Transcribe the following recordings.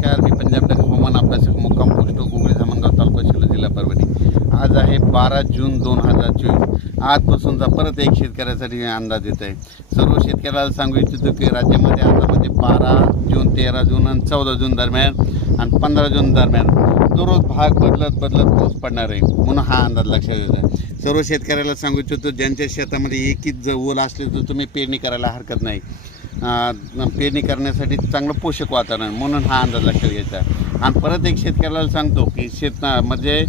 नमस्कार, मी पंजाब टक हवामान अभ्यासक मुक्काम पोस्ट गुगळी धामणगाव तालुका शिल्लोड जिल्हा परभणी। आज आहे 12 जून 2024। आजपासूनचा परत एक शेतकऱ्यासाठी अंदाज येत आहे। सर्व शेतकऱ्याला सांगू इच्छितो की राज्यामध्ये आता 12 जून 13 जून आणि 14 जून दरम्यान आणि 15 जून दरम्यान दररोज भाग बदलत पाऊस पडणार आहे, म्हणून हा अंदाज लक्षात येत आहे। सर्व शेतकऱ्याला सांगू इच्छितो ज्यांच्या शेतामध्ये एकच ओल असले तर तुम्ही पेरणी करायला हरकत नाही। पेरणी करण्यासाठी चांगलं पोषक वातावरण, म्हणून हा अंदाज लक्षात घ्यायचा। आणि परत एक शेतकऱ्याला सांगतो की म्हणजे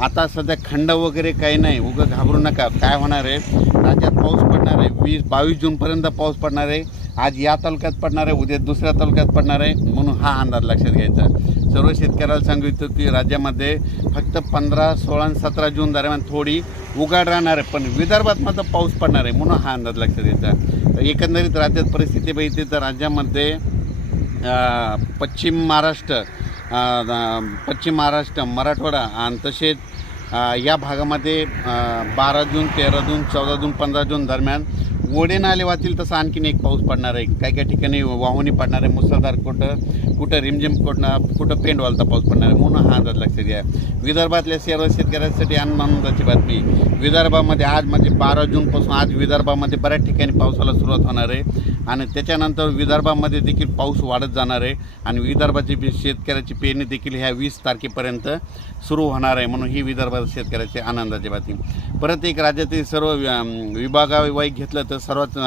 आता सध्या खंड वगैरे काही नाही, उगं घाबरू नका। काय होणार आहे, राज्यात पाऊस पडणार आहे 20-22 जूनपर्यंत पाऊस पडणार आहे। आज या तालुक्यात पडणार आहे, उद्या दुसऱ्या तालुक्यात पडणार आहे, म्हणून हा अंदाज लक्षात घ्यायचा। सर्व शेतकऱ्याला सांगितलं की राज्यामध्ये फक्त 15, 16 आणि 17 जून दरम्यान थोडी उघाड राहणार आहे, पण विदर्भात मात्र पाऊस पडणार आहे, म्हणून हा अंदाज लक्षात घ्यायचा। एकंदरीत राज्यात परिस्थिती बघितली तर राज्यामध्ये पश्चिम महाराष्ट्र, मराठवाडा आणि तसेच या भागामध्ये 12 जून 13 जून 14 जून 15 जून दरम्यान ओढे नाले वाहतील तसं आणखीन एक पाऊस पडणार आहे। काही ठिकाणी वाहुणी पडणार आहे, मुसळधार, कुठं रिमझिम, कुठं पेंडवालता पाऊस पडणार आहे, म्हणून हा अंदाज लक्षात घ्या। विदर्भातल्या सर्व शेतकऱ्यांसाठी आनंदाची बातमी, विदर्भामध्ये आज म्हणजे 12 जूनपासून आज विदर्भामध्ये बऱ्याच ठिकाणी पावसाला सुरुवात होणार आहे आणि त्याच्यानंतर विदर्भामध्ये देखील पाऊस वाढत जाणार आहे आणि विदर्भाची शेतकऱ्याची पेरणी देखील ह्या 20 तारखेपर्यंत सुरू होणार आहे, म्हणून ही विदर्भात शेतकऱ्याची आनंदाची बातमी। परत एक राज्यातील सर्व विभागावाईज घेतलं तर सर्वात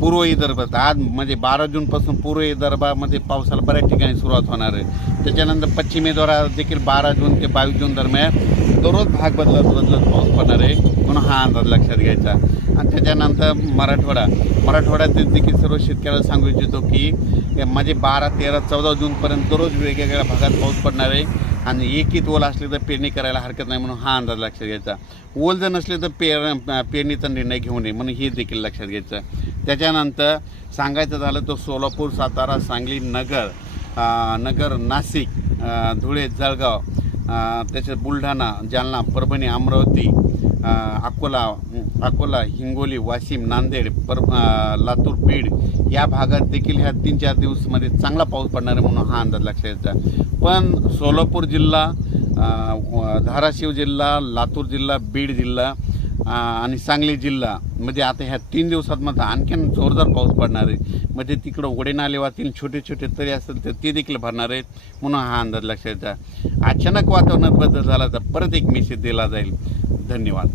पूर्व विदर्भात आज म्हणजे 12 जूनपासून पूर्व विदर्भामध्ये पावसाला बऱ्याच ठिकाणी सुरुवात होणार आहे। त्याच्यानंतर पश्चिमी द्वारात देखील 12 जून ते 22 जून दरम्यान दररोज भाग बदलत पाऊस पडणार आहे, म्हणून हा अंदाज लक्षात घ्यायचा। आणि त्याच्यानंतर मराठवाड्यात देखील सर्व शेतकऱ्याला सांगू इच्छितो की म्हणजे 12, 13, 14 जूनपर्यंत दररोज वेगवेगळ्या भागात पाऊस पडणार आहे आणि एकच ओल असले तर पेरणी करायला हरकत नाही, म्हणून हा अंदाज लक्षात घ्यायचा। ओल जर नसले तर पेरणीचा निर्णय घेऊ नये, म्हणून हे देखील लक्षात घ्यायचं। त्याच्यानंतर सांगायचं झालं तर सोलापूर, सातारा, सांगली, नगर, नाशिक, धुळे, जळगाव, त्याच्यात बुलढाणा, जालना, परभणी, अमरावती, अकोला, हिंगोली, वाशिम, नांदेड, लातूर, बीड या भागात देखील ह्या 3-4 दिवसामध्ये चांगला पाऊस पडणार आहे, म्हणून हा अंदाज लक्षात घ्यायचा। पण सोलापूर जिल्हा, धाराशिव जिल्हा, लातूर जिल्हा, बीड जिल्हा आणि सांगली जिल्हा म्हणजे आता ह्या 3 दिवसात मात्र आणखीन जोरदार पाऊस पडणार आहे। म्हणजे तिकडं ओढे नाले वाहतील, छोटे तरी असेल तर ते देखील भरणार आहेत, म्हणून हा अंदाज लक्षात घ्यायचा। अचानक वातावरणात बदल झाला तर परत एक मेसेज दिला जाईल। धन्यवाद।